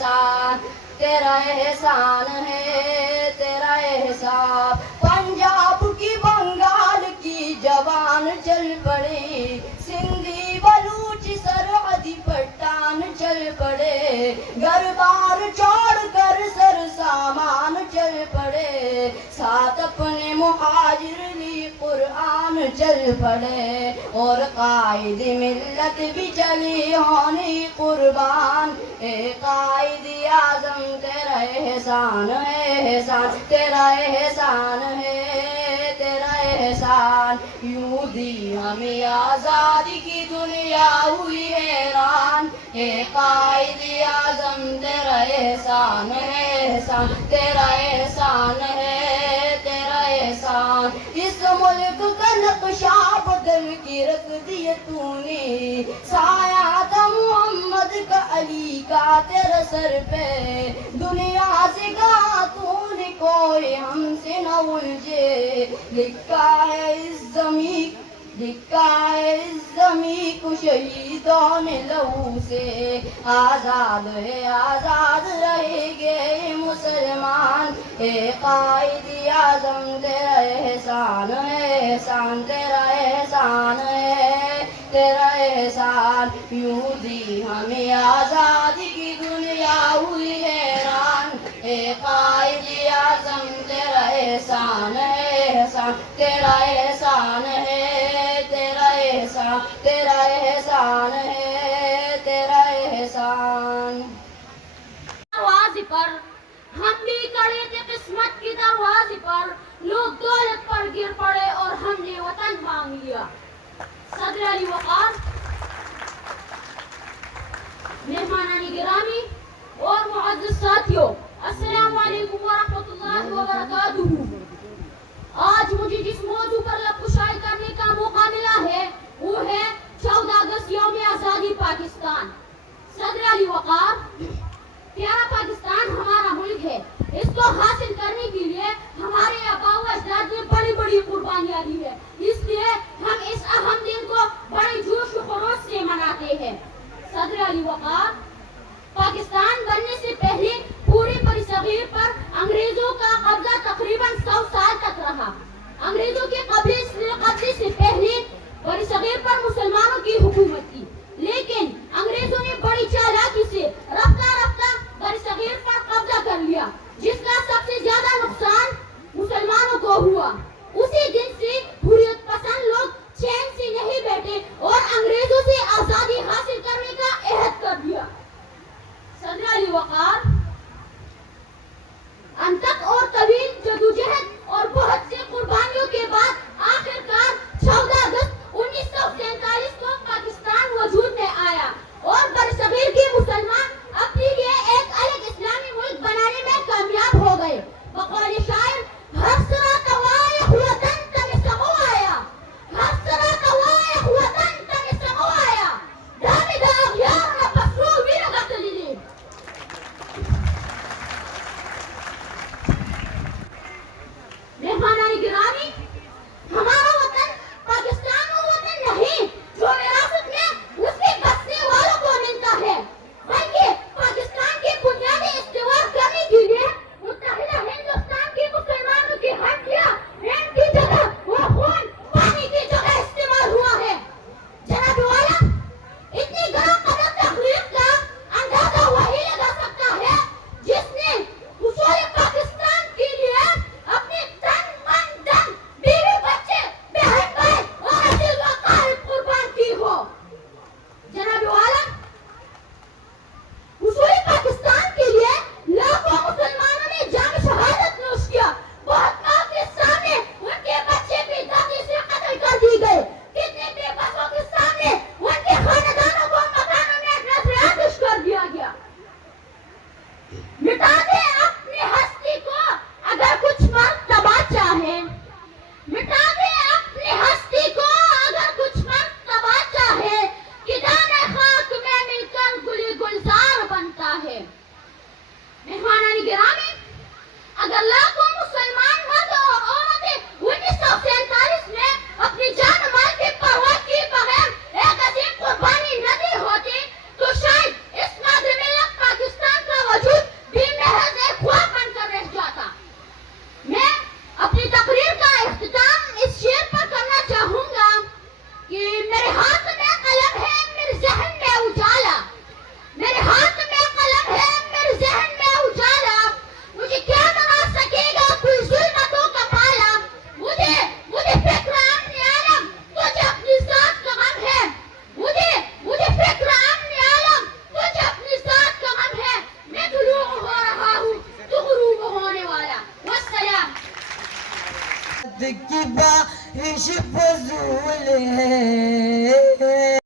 احسان تیرا احسان ہے تیرا احسان. پنجاب کی بنگال کی جوان چل پڑے, سندھی بلوچ سرحدی پٹھان چل پڑے, گھر بار چھوڑ کر سر سامان چل پڑے, ساتھ اپنے مہاجر لی قرآن چل پڑے, اور قائد ملت بھی چلی ہونی قربان. اے قائد اعظم تیرا احسان ہے احسان تیرا احسان ہے تیرا احسان. یوں دی ہمیں آزادی کی دنیا ہوئی حیران, اے قائد اعظم تیرا احسان ہے احسان تیرا احسان ہے تیرا احسان. اس ملک کا نقشہ بدل کے رکھ دیا تو نے, سایہ تھا محمد کا علی کا تیرا سر پہ, دنیا سے کہا تو نے کوئی ہم سے نہ الجھے. لکھا ہے اس زمین کو شہیدوں نے لہو سے, آزاد ہے آزاد رہے گے مسلمان. اے قائد اعظم تیرا احسان ہے احسان تیرا احسان ہے تیرا احسان. یوں دی ہمیں آزادی کی دنیا ہوئی حیران, اے قائد اعظم تیرا احسان ہے احسان تیرا احسان ہے تیرا احسان تیرا احسان ہے تیرا احسان. دروازے پر ہم بھی کھڑے تھے قسمت کی دروازے پر, لوگ دولت پر گر پڑے اور ہم نے وطن مانگ لیا. صدر علی وقار, مہمانان گرامی اور معزز ساتھیوں, السلام علیکم ورحمۃ اللہ وبرکاتہ. آج مجھے جس موضوع پر لب کشائی کرنے کا موقع ملا ہے وہ ہے 14 اگست یوم آزادی پاکستان. صدر علی وقار, پیارا پاکستان ہمارا ملک ہے, اس کو حاصل کرنے کے لیے ہمارے آباء و اجداد نے بڑی بڑی قربانیاں دی ہے, اس لیے ہم اس اہم دن کو بڑے جوش و خروش سے مناتے ہیں. صدر علی وقار, پاکستان بننے سے پہلے پورے برصغیر پر انگریزوں کا قبضہ تقریباً 100 سال تک رہا. انگریزوں کے قبضے سے پہلے برصغیر پر مسلمانوں کی حکومت تھی, لیکن انگریزوں نے بڑی چالاکی سے رفتہ رفتہ برصغیر پر قبضہ کر لیا, جس کا سب سے زیادہ نقصان مسلمانوں کو ہوا. اسی دن سے حریت پسند لوگ چین سے نہیں بیٹھے اور انگریزوں سے آزادی حاصل کرنے کا عہد کر دیا. صدر علی وقار, انتک اور طویل جدوجہد اور بہت سے قربانیوں کے بعد آخرکار 14 اگست 1947 کو پاکستان وجود میں آیا اور برصغیر کے مسلمان اپنے لیے ایک الگ اسلامی ملک بنانے میں کامیاب ہو گئے. بقول شاعر, ہر سرا توائح وطن تمہیں سمو آیا, ہر سرا توائح وطن تمہیں سمو آیا, دھامی داغ یار نہ پسرو ویر گتلیلی. مہمانان گرامی, ہمارا وطن پاکستان وہ وطن نہیں جو وراثت میں اس کے بسنے والوں کو ملتا ہے, بلکہ پاکستان کی بنیادی استوار کرنے کے لیے متحدہ ہندوستان کے مسلمانوں کی ہڈیاں رین کی جگہ وہ خون پانی کی جگہ استعمال ہوا ہے. جناب والا, اتنی گرم قدر تخلیق کا اندازہ وہی لگا سکتا ہے جس نے حصول پاکستان کے لیے اپنے تن من دن بیوی بچے بہن بھائی اور عزیز و اقارب قربان کی ہو. جناب والا, حصول پاکستان کے لیے لاکھوں مسلمانوں نے جام شہادت نوش کیا, بہت ماں کے سامنے ان کے بچے بھی داغی سے قتل کر دی گئے, کتنے بے بسوں کے سامنے ان کے خاندانوں کو مکانوں میں نظر آتش کر دیا گیا. مٹا دے اپنی ہستی کو اگر کچھ مرتبہ چاہے, مٹا دے اپنی ہستی کو اگر کچھ مرتبہ چاہے, کہ دانے خاک میں مل کر گلی گلزار بنتا ہے. مہمانان گرامی, اگر لاکھوں مسلمان مرد اور عورتیں 1947 میں اپنی جان و مال کی پرواہ کیے بغیر ایک عظیم قربانی نہ دی ہوتی تو شاید اس مادر ملت پاکستان کا کی بارش فضول ہے